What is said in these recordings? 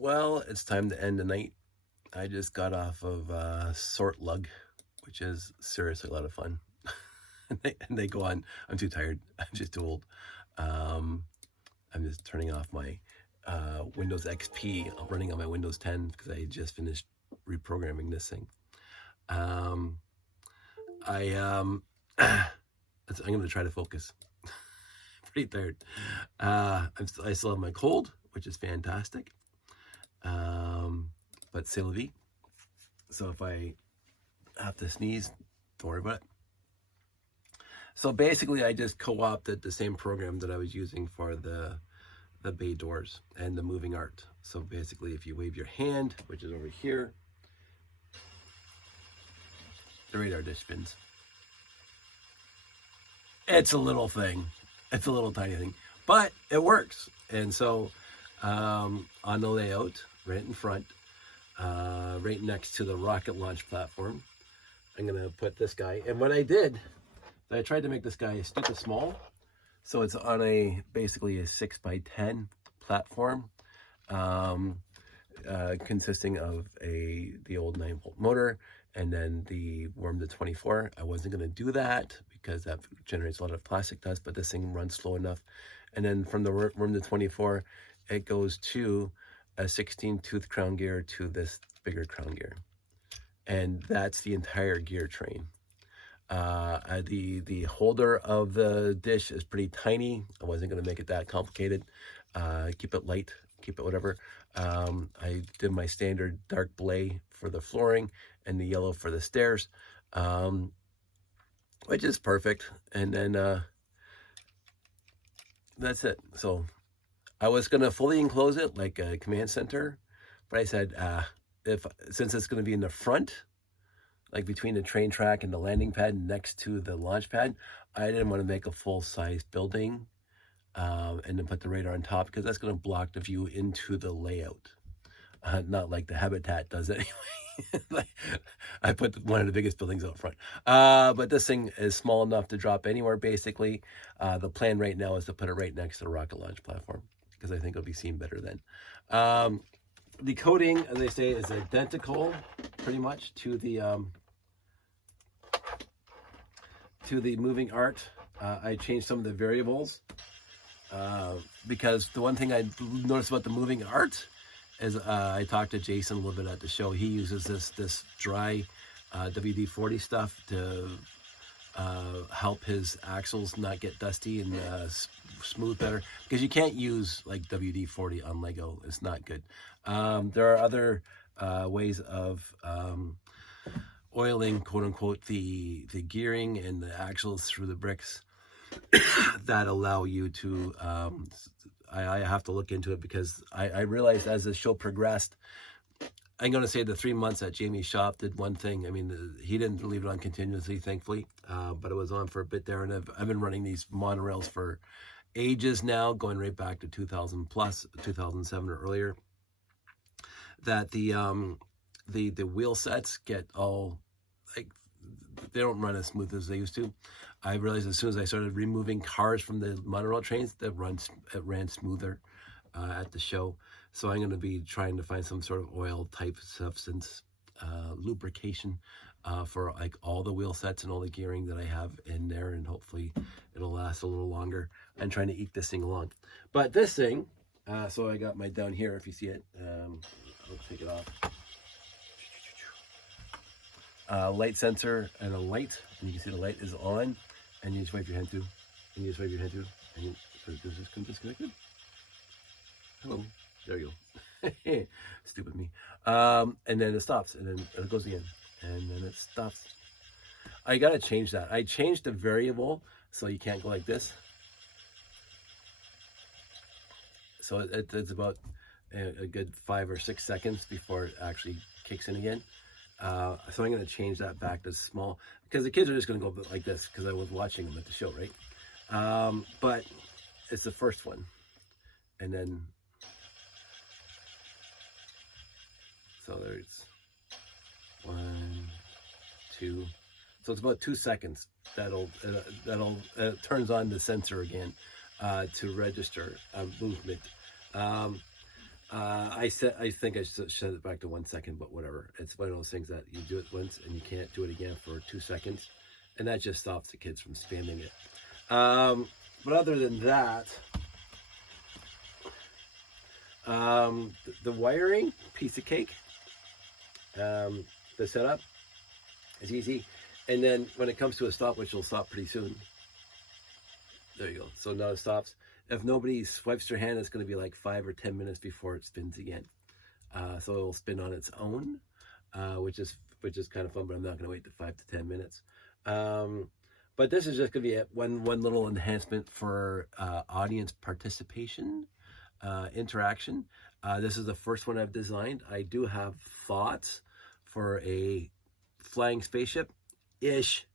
Well, it's time to end the night. I just got off of Sort Lug, which is seriously a lot of fun. and they go on. I'm too tired. I'm just too old. Um, I'm just turning off my Windows XP. I'm running on my Windows 10 because I just finished reprogramming this thing. I'm going to try to focus. Pretty tired. I still have my cold, which is fantastic. But c'est la vie. So if I have to sneeze, don't worry about it. So basically, I just co-opted the same program that I was using for the bay doors and the moving art. So basically, if you wave your hand, which is over here, the radar dish spins. It's a little thing. It's a little tiny thing, but it works. And so on the layout, right in front, right next to the rocket launch platform, I'm going to put this guy. And what I did, I tried to make this guy stupid small. So it's on basically a 6x10 platform, consisting of the old 9-volt motor and then the worm to 24. I wasn't going to do that because that generates a lot of plastic dust, but this thing runs slow enough. And then from the worm to 24, it goes to a 16-tooth crown gear to this bigger crown gear. And that's the entire gear train. The holder of the dish is pretty tiny. I wasn't going to make it that complicated. Keep it light, keep it whatever. I did my standard dark blay for the flooring and the yellow for the stairs, which is perfect. And then that's it. So I was going to fully enclose it like a command center, but I said, since it's going to be in the front, like between the train track and the landing pad next to the launch pad, I didn't want to make a full-size building and then put the radar on top because that's going to block the view into the layout. Not like the Habitat does anyway. I put one of the biggest buildings out front. But this thing is small enough to drop anywhere, basically. The plan right now is to put it right next to the rocket launch platform because I think it'll be seen better then. The coating, as I say, is identical pretty much to the moving art. I changed some of the variables because the one thing I noticed about the moving art is I talked to Jason a little bit at the show. He uses this dry WD-40 stuff to help his axles not get dusty and smooth better, because you can't use like WD-40 on Lego. It's not good. There are other ways of oiling, quote unquote, the gearing and the axles through the bricks that allow you to I have to look into it because I realized as the show progressed, I'm going to say the 3 months at Jamie's shop did one thing. I mean, he didn't leave it on continuously, thankfully, but it was on for a bit there. And I've been running these monorails for ages now, going right back to 2000 plus, 2007 or earlier. That the wheel sets get all, like, they don't run as smooth as they used to. I realized as soon as I started removing cars from the monorail trains, it ran smoother at the show. So I'm going to be trying to find some sort of oil type substance, lubrication for like all the wheel sets and all the gearing that I have in there, and hopefully it'll last a little longer. I'm trying to eke this thing along. But this thing, so I got my down here, if you see it, I'll take it off. Light sensor and a light, and you can see the light is on, and you just wave your hand to, and you just wave your hand to, and you, does this come disconnected? Hello, there you go. Stupid me. And then it stops, and then it goes again, and then it stops. I gotta change that. I changed the variable so you can't go like this. So it's about a good 5 or 6 seconds before it actually kicks in again. So I'm going to change that back to small, because the kids are just going to go like this because I was watching them at the show, right? But it's the first one. And then, so there's 1, 2. So it's about 2 seconds. That'll turns on the sensor again to register movement. I think I should set it back to 1 second, but whatever. It's one of those things that you do it once and you can't do it again for 2 seconds, and that just stops the kids from spamming it. But other than that, the wiring, piece of cake. The setup is easy, and then when it comes to a stop, which will stop pretty soon. There you go. So now it stops. If nobody swipes their hand, it's going to be like 5 or 10 minutes before it spins again. So it'll spin on its own, which is kind of fun. But I'm not going to wait the 5 to 10 minutes. But this is just going to be one little enhancement for audience participation, interaction. This is the first one I've designed. I do have thoughts for a flying spaceship-ish,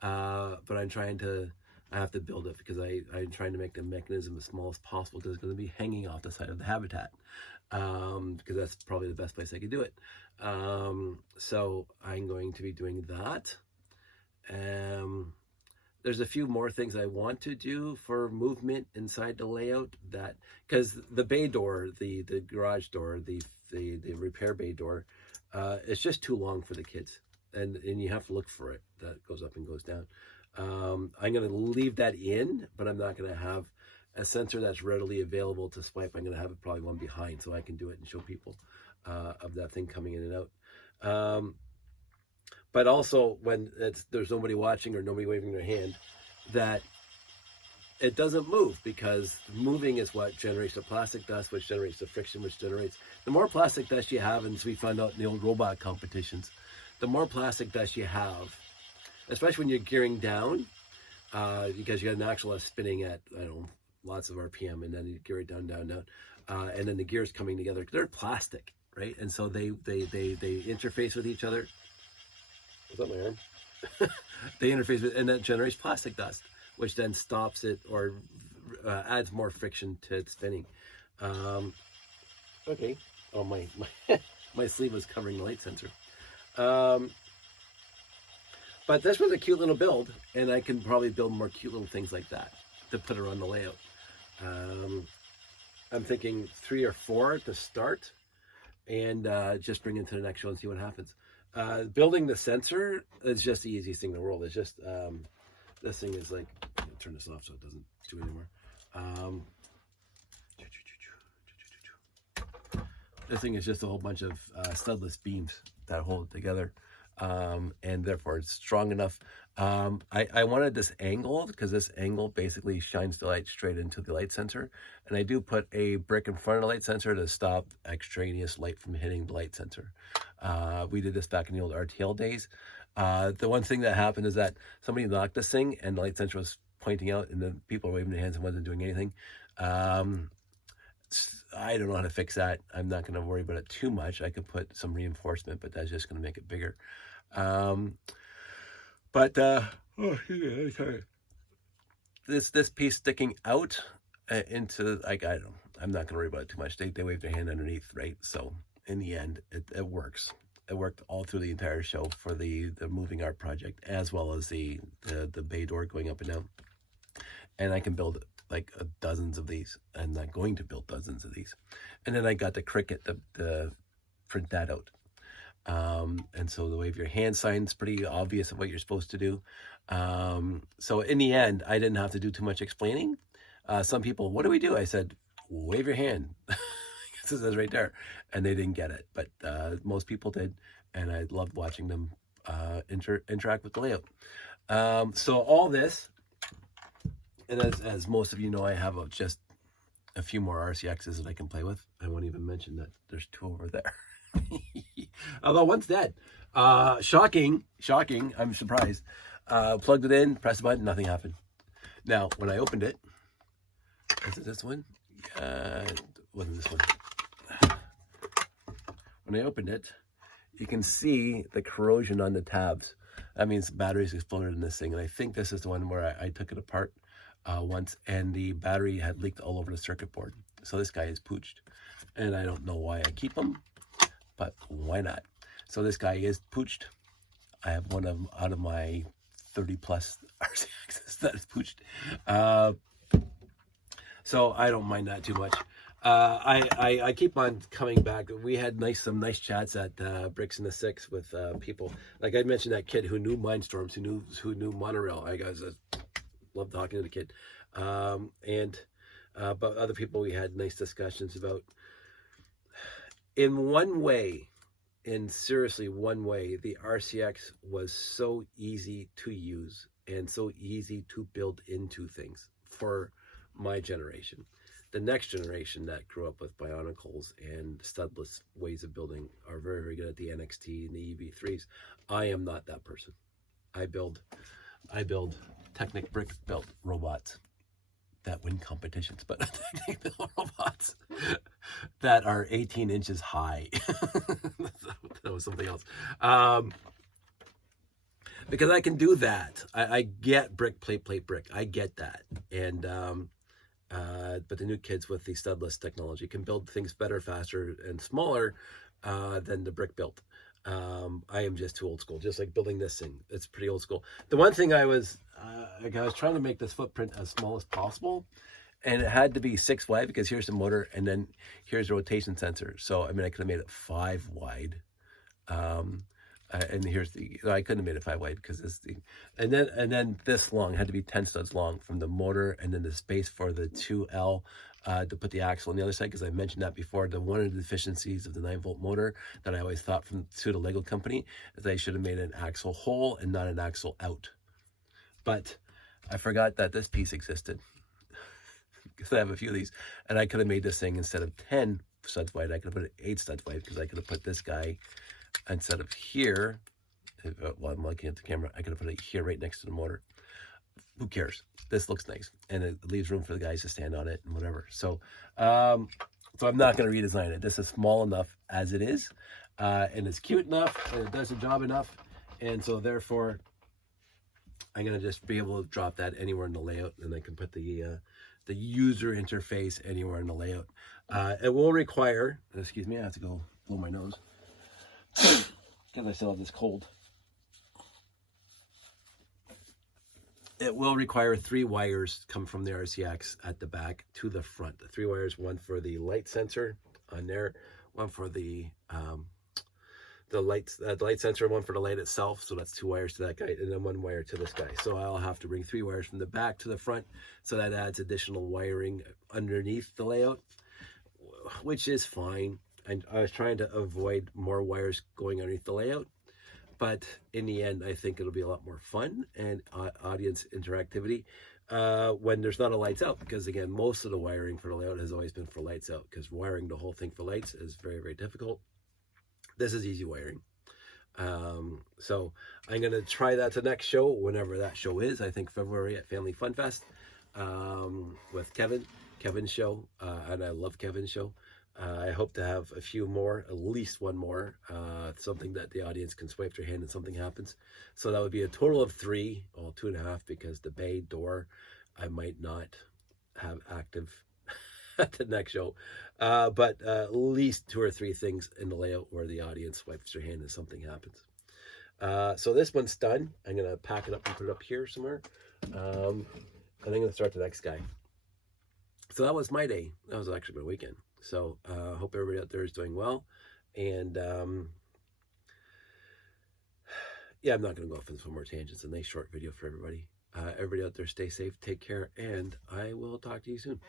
but I have to build it because I'm trying to make the mechanism as small as possible because it's going to be hanging off the side of the habitat, because that's probably the best place I could do it. So I'm going to be doing that. There's a few more things I want to do for movement inside the layout, that because the bay door, the garage door, the repair bay door, it's just too long for the kids, and you have to look for it. That goes up and goes down. I'm going to leave that in, but I'm not going to have a sensor that's readily available to swipe. I'm going to have probably one behind so I can do it and show people of that thing coming in and out. But also when there's nobody watching or nobody waving their hand, that it doesn't move, because moving is what generates the plastic dust, which generates the friction, which generates the more plastic dust you have. And as we found out in the old robot competitions, the more plastic dust you have, especially when you're gearing down, because you got an axle that's spinning at, I don't know, lots of RPM, and then you gear it down, and then the gears coming together. They're plastic, right? And so they interface with each other. Was that my arm? They interface with, and that generates plastic dust, which then stops it or adds more friction to its spinning. Okay. Oh, my my sleeve was covering the light sensor. But this was a cute little build, and I can probably build more cute little things like that to put around the layout. I'm thinking 3 or 4 to start, and just bring it to the next show and see what happens. Building the sensor is just the easiest thing in the world. It's just, this thing is like, I'll turn this off so it doesn't do it anymore. This thing is just a whole bunch of studless beams that hold it together. And therefore it's strong enough. I wanted this angle because this angle basically shines the light straight into the light sensor, and I do put a brick in front of the light sensor to stop extraneous light from hitting the light sensor. We did this back in the old RTL days. The one thing that happened is that somebody knocked this thing and the light sensor was pointing out and the people were waving their hands and wasn't doing anything. I don't know how to fix that. I'm not going to worry about it too much. I could put some reinforcement, but that's just going to make it bigger. This piece sticking out into, like, I don't know, I'm not going to worry about it too much. They wave their hand underneath, right? So in the end, it works. It worked all through the entire show for the moving art project, as well as the bay door going up and down. And I can build like dozens of these. I'm not going to build dozens of these. And then I got the Cricut to print that out. And so the wave your hand sign's pretty obvious of what you're supposed to do. So in the end, I didn't have to do too much explaining. Some people, what do we do? I said, wave your hand. It says right there. And they didn't get it, but most people did. And I loved watching them interact with the layout. So all this, and as most of you know, I have just a few more RCXs that I can play with. I won't even mention that there's 2 over there. Although one's dead. Shocking, I'm surprised. Plugged it in, pressed the button, nothing happened. Now, when I opened it, is it this one? Wasn't this one. When I opened it, you can see the corrosion on the tabs. That means batteries exploded in this thing. And I think this is the one where I took it apart once, and the battery had leaked all over the circuit board. So this guy is pooched. And I don't know why I keep them, but why not? So this guy is pooched. I have one of them out of my 30 plus RCXs that is pooched. So I don't mind that too much. I keep on coming back. We had some nice chats at Bricks in the Six with people. Like I mentioned, that kid who knew Mindstorms, who knew Monorail. I guys love talking to the kid, and but other people we had nice discussions about. In one way, in seriously one way, the RCX was so easy to use and so easy to build into things for my generation. The next generation that grew up with Bionicles and studless ways of building are very, very good at the NXT and the EV3s. I am not that person. I build Technic brick built robots that win competitions, but Technic built robots that are 18 inches high. That was something else. Because I can do that. I get brick, plate, brick. I get that. And but the new kids with the studless technology can build things better, faster, and smaller than the brick built. I am just too old school. Just like building this thing, it's pretty old school. The one thing I was trying to make this footprint as small as possible, and it had to be 6 wide because here's the motor, and then here's the rotation sensor. So I mean, I could have made it 5 wide. And here's I couldn't have made it 5 wide because this thing, and then this long had to be 10 studs long from the motor, and then the space for the 2L to put the axle on the other side, because I mentioned that before. One of the deficiencies of the 9-volt motor that I always thought from the Lego company is they should have made an axle hole and not an axle out. But I forgot that this piece existed because I have a few of these, and I could have made this thing instead of 10 studs wide, I could have put it 8 studs wide, because I could have put this guy instead of here. While I'm looking at the camera, I could have put it here right next to the motor. Who cares? This looks nice, and it leaves room for the guys to stand on it and whatever. So I'm not going to redesign it. This is small enough as it is, and it's cute enough, and it does the job enough, and so therefore I'm going to just be able to drop that anywhere in the layout, and I can put the user interface anywhere in the layout. It will require, excuse me, I have to go blow my nose because I still have this cold. It will require 3 wires come from the RCX at the back to the front. The 3 wires, one for the light sensor on there, one for the light sensor, one for the light itself. So that's 2 wires to that guy, and then 1 wire to this guy. So I'll have to bring 3 wires from the back to the front. So that adds additional wiring underneath the layout, which is fine. And I was trying to avoid more wires going underneath the layout, but in the end, I think it'll be a lot more fun and audience interactivity when there's not a lights out, because again, most of the wiring for the layout has always been for lights out, because wiring the whole thing for lights is very, very difficult. This is easy wiring. So I'm going to try that to next show, whenever that show is. I think February at Family Fun Fest with Kevin's show, and I love Kevin's show. I hope to have a few more, at least 1 more, something that the audience can swipe their hand and something happens. So that would be a total of 3, or 2.5, because the bay door I might not have active at the next show. But at least 2 or 3 things in the layout where the audience swipes their hand and something happens. So this one's done. I'm going to pack it up and put it up here somewhere. And I'm going to start the next guy. So that was my day. That was actually my weekend. So hope everybody out there is doing well. And yeah, I'm not going to go off on some more tangents. A nice short video for everybody. Everybody out there, stay safe, take care, and I will talk to you soon.